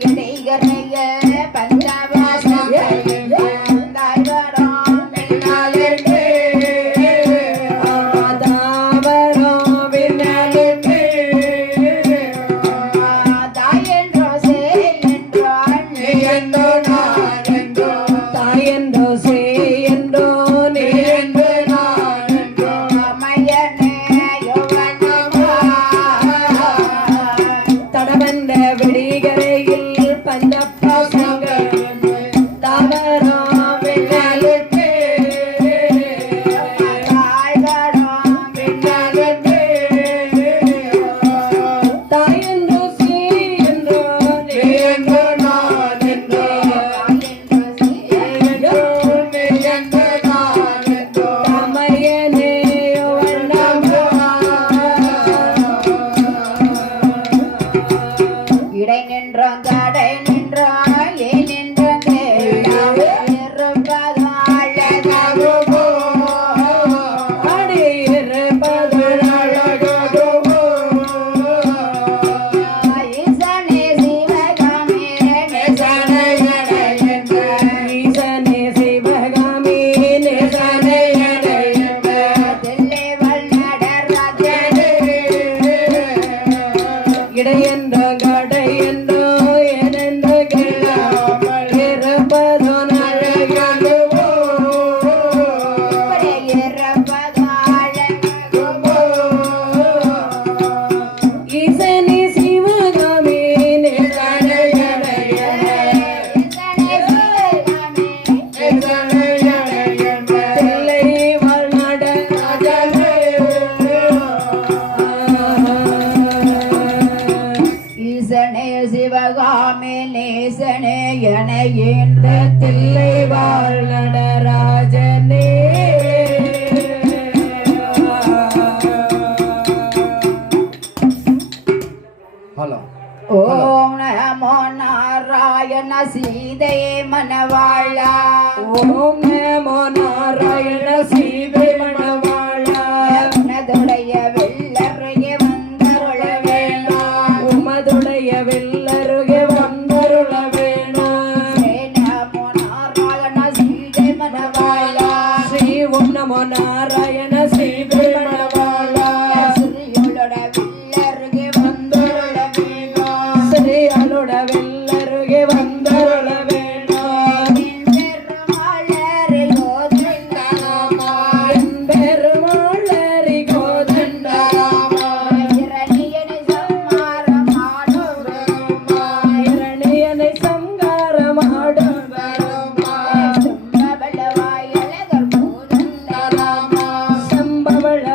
கடைகரைய பஞ்சாபாசம் நாராயண என்ற தில்லை வாழ் நடராஜனே ஹலோ. ஓம் நமோ நாராயண சீதை மனவாழா ஓம் நமோ நாராயண சீதை மணவாளா. உனதுடைய